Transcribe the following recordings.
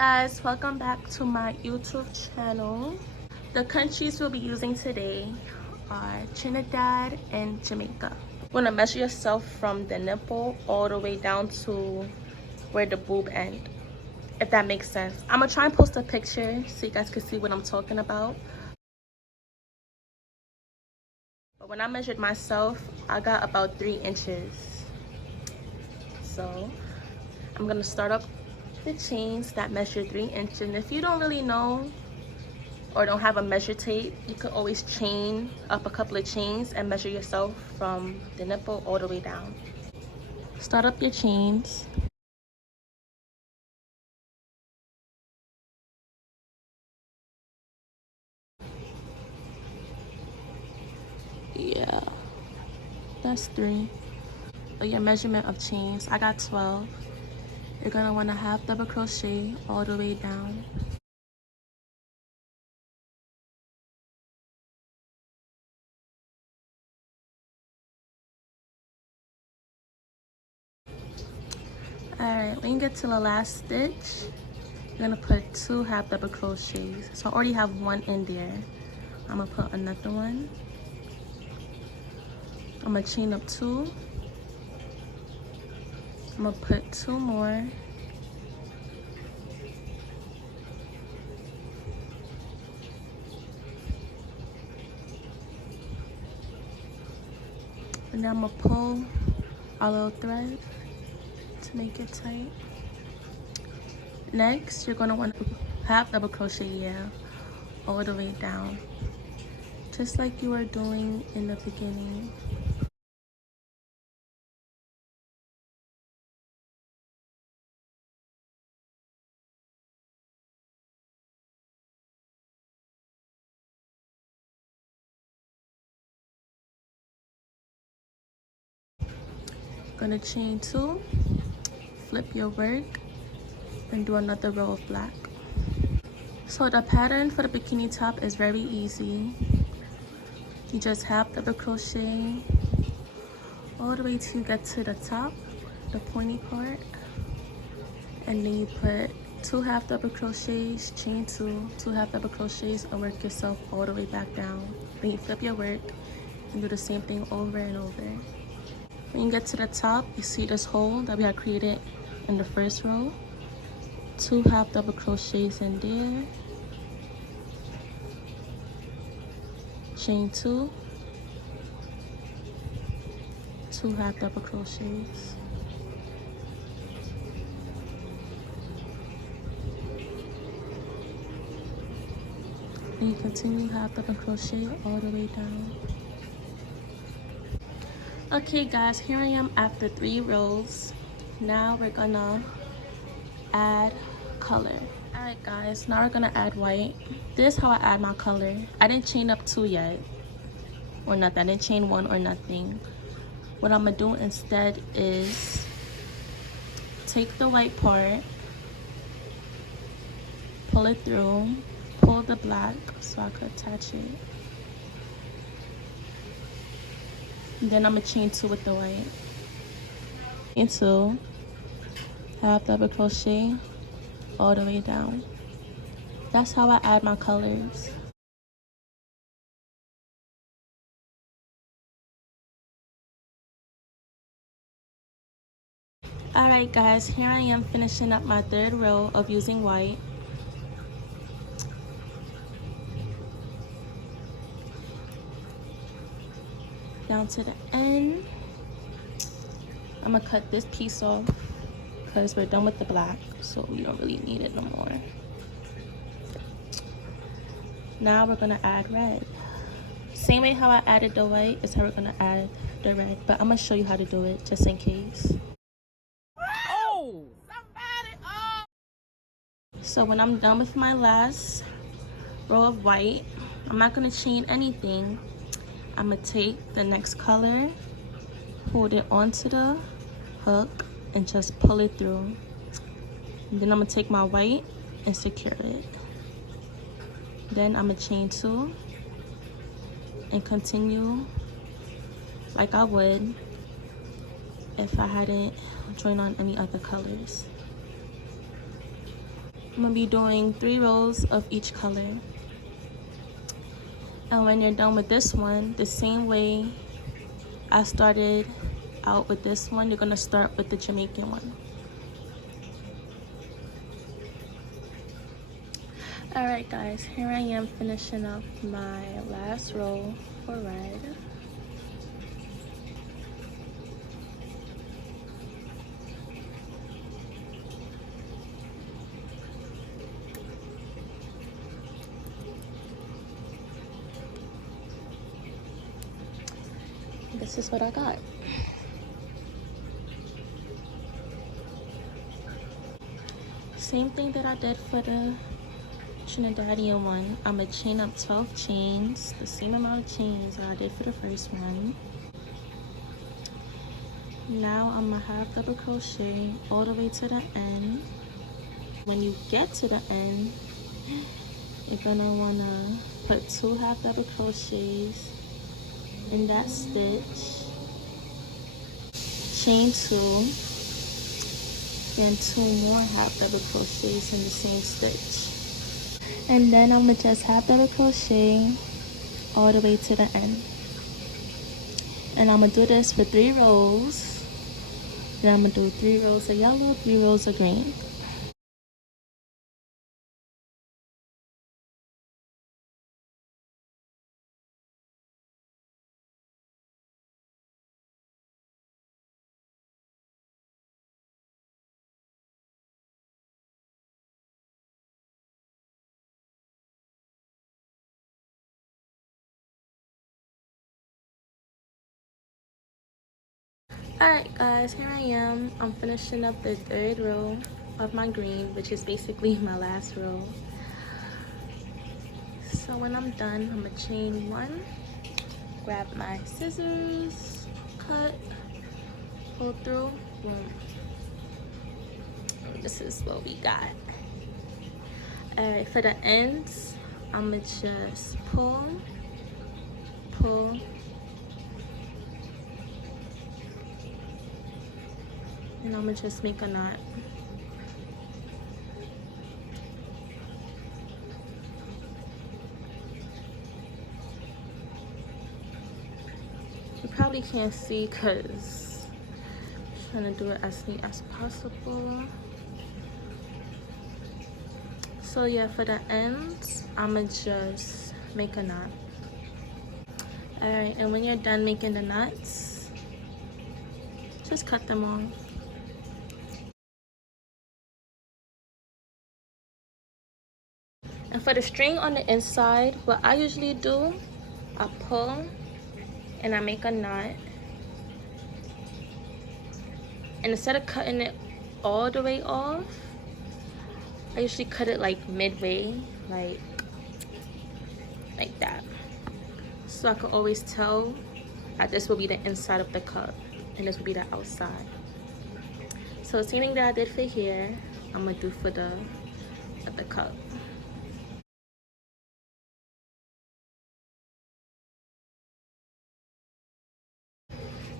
guys, welcome back to my YouTube channel. The countries we'll be using today are Trinidad and Jamaica. You want to measure yourself from the nipple all the way down to where the boob end, if that makes sense. I'm gonna try and post a picture so you guys can see what I'm talking about. But when I measured myself, I got about 3 inches. So I'm gonna start up the chains that measure 3 inches. And if you don't really know or don't have a measure tape, you could always chain up a couple of chains and measure yourself from the nipple all the way down. Start up your chains. Yeah, that's 3. So your measurement of chains, I got 12. You're gonna want to half double crochet all the way down. Alright, when you get to the last stitch, you're gonna put 2 half double crochets. So I already have 1 in there. I'm gonna put another one. I'm gonna chain up 2. I'm gonna put 2 more. And then I'm gonna pull our little thread to make it tight. Next, you're gonna want to half double crochet, all the way down, just like you were doing in the beginning. Gonna chain 2, flip your work, and do another row of black. So the pattern for the bikini top is very easy. You just half double crochet all the way till you get to the top, the pointy part, and then you put 2 half double crochets, chain 2 half double crochets, and work yourself all the way back down. Then you flip your work and do the same thing over and over. When you get to the top, you see this hole that we had created in the first row. 2 half double crochets in there, chain 2 half double crochets. And you continue half double crochet all the way down. Okay guys, here I am after 3 rows. Now we're gonna add color. Alright guys, now we're gonna add white. This is how I add my color. I didn't chain up 2 yet, or nothing. I didn't chain 1 or nothing. What I'm gonna do instead is take the white part, pull it through, pull the black so I could attach it. And then I'm gonna chain 2 with the white. Chain 2, half double crochet all the way down. That's how I add my colors. Alright guys, here I am finishing up my 3rd row of using white. Down to the end. I'm gonna cut this piece off because we're done with the black, so we don't really need it no more. Now we're gonna add red. Same way how I added the white is how we're gonna add the red, but I'm gonna show you how to do it just in case. Oh! Somebody! Oh! So when I'm done with my last row of white, I'm not gonna chain anything. I'm gonna take the next color, hold it onto the hook, and just pull it through. And then I'm gonna take my white and secure it. Then I'm gonna chain 2 and continue like I would if I hadn't joined on any other colors. I'm gonna be doing 3 rows of each color. And when you're done with this one, the same way I started out with this one, you're gonna start with the Jamaican one. Alright guys, here I am finishing up my last row for red. This is what I got. Same thing that I did for the Trinidadian one. I'm gonna chain up 12 chains, the same amount of chains that I did for the first one. Now I'm gonna half double crochet all the way to the end. When you get to the end, you're gonna wanna put 2 half double crochets in that stitch, chain 2, then 2 more half double crochets in the same stitch, and then I'm gonna just half double crochet all the way to the end. And I'm gonna do this for 3 rows. Then I'm gonna do 3 rows of yellow, 3 rows of green. Alright guys, here I am. I'm finishing up the 3rd row of my green, which is basically my last row. So when I'm done, I'm gonna chain 1, grab my scissors, cut, pull through, boom. And this is what we got. Alright, for the ends, I'm gonna just pull, and I'm gonna just make a knot. You probably can't see because I'm trying to do it as neat as possible. So yeah, for the ends, I'ma just make a knot. Alright, and when you're done making the knots, just cut them off. And for the string on the inside, what I usually do, I pull and I make a knot. And instead of cutting it all the way off, I usually cut it like midway, like that. So I can always tell that this will be the inside of the cup and this will be the outside. So the same thing that I did for here, I'm gonna do for the cup.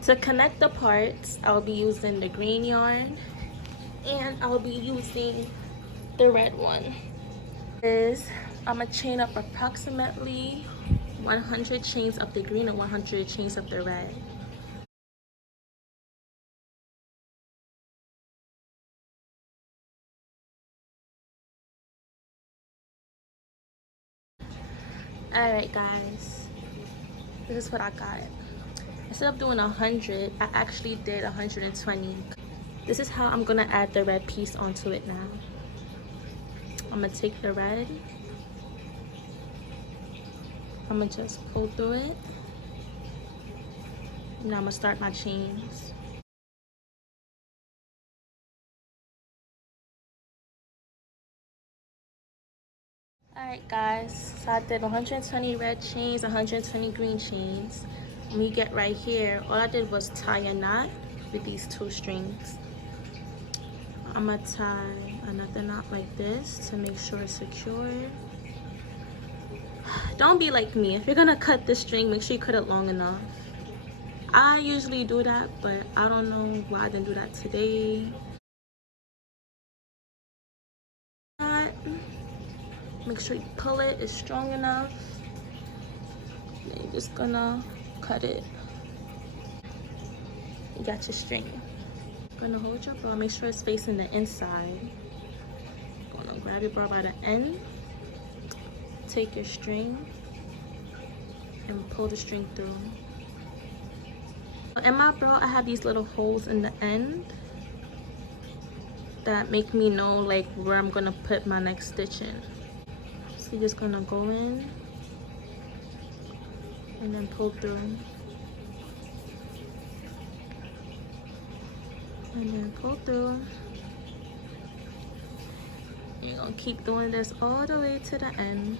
To connect the parts, I'll be using the green yarn and I'll be using the red one. I'm gonna chain up approximately 100 chains of the green and 100 chains of the red. Alright guys, this is what I got. Instead of doing 100, I actually did 120. This is how I'm gonna add the red piece onto it now. I'm gonna take the red, I'm gonna just pull through it, and now I'm gonna start my chains. Alright guys, so I did 120 red chains, 120 green chains. When you get right here, all I did was tie a knot with these 2 strings. I'm gonna tie another knot like this to make sure it's secure. Don't be like me. If you're gonna cut this string, make sure you cut it long enough. I usually do that, but I don't know why I didn't do that today. Make sure you pull it, it's strong enough. Then you're just gonna cut it. You got your string. Gonna hold your bra, make sure it's facing the inside. Gonna grab your bra by the end, take your string and pull the string through. In my bra, I have these little holes in the end that make me know like where I'm gonna put my next stitch in. So you're just gonna go in and then pull through. And then pull through. You're gonna keep doing this all the way to the end.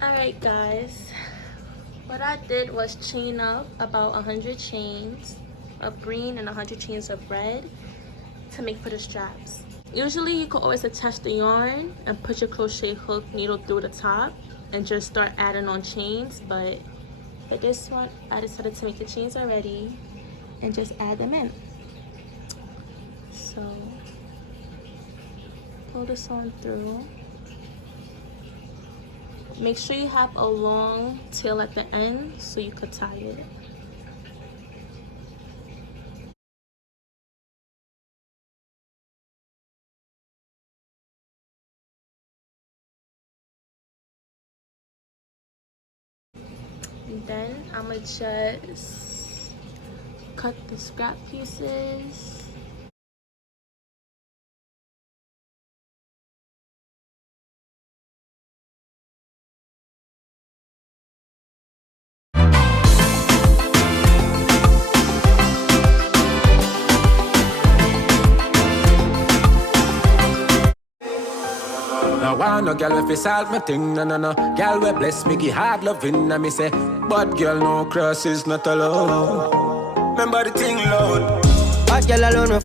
Alright guys, what I did was chain up about 100 chains of green and 100 chains of red to make for the straps. Usually you could always attach the yarn and put your crochet hook needle through the top and just start adding on chains, but for this one I decided to make the chains already and just add them in. So pull this on through. Make sure you have a long tail at the end so you could tie it. And then I'ma just cut the scrap pieces. No one no girl if you solve me thing, no. Girl we bless me, give hard loving, and me say, but girl no cross is not allowed. Remember the thing, Lord. Bad girl alone.